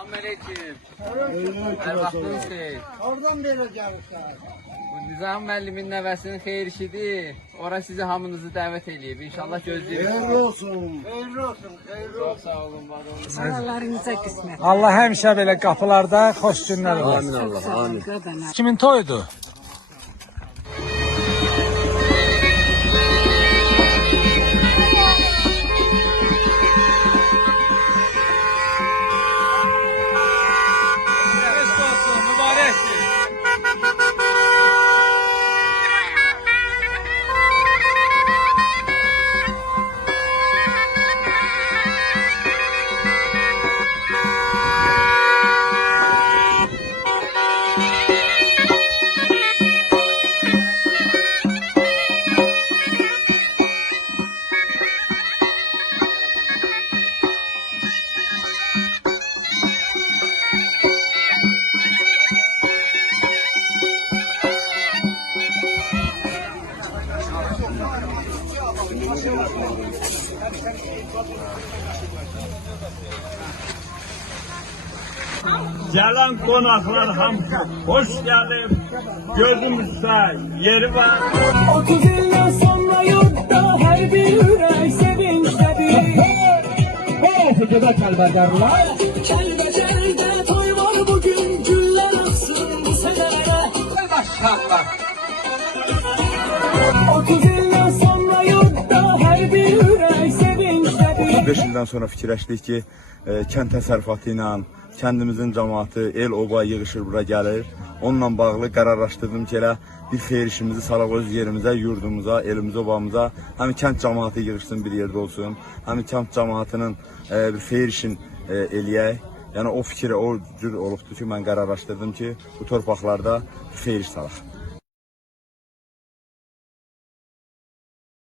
Selamünaleyküm. Her vaxtınız xeyir. Oradan belə gəlirsən. Bu Nizam müəllimin nəvəsinin xeyir işidir. Ora sizi hamınızı dəvət eləyib. İnşallah gözləyirik. Xeyirli olsun. Xeyirli olsun. Xeyirli Çox olsun. sağ olun, var olun. Aralarınıza qismət. Allah həmişə belə qapılarda xoş günlər olar. Amin Allah, amin. Kimin toyudur? Gelen konaklar hamısı hoş gelip gözümüzde yeri var. 30 yıldan sonra yurtta her bir yürek sevinçtedir. Fıkıda kalbadarlar. Kelbecerde toy var bugün, güller aksın bu senelere. 30 yıldan sonra yurtta her bir yürek sevinçtedir. 35 ildən sonra fikirləşdik ki, kənd təsərrüfatı ilə kəndimizin cəmaatı, el, oba yığışır bura gəlir. Onunla bağlı qərarlaşdırdım ki, elə bir xeyir işimizi salaq öz yerimizə, yurdumuza, elimizə, obamıza. Həm kənd cəmaatı yığışsın bir yerdə olsun, həm kənd cəmaatının bir xeyir işin eləyək. Yəni o fikir o cür olubdur ki, mən qərarlaşdırdım ki, bu torpaqlarda bir xeyir iş salaq.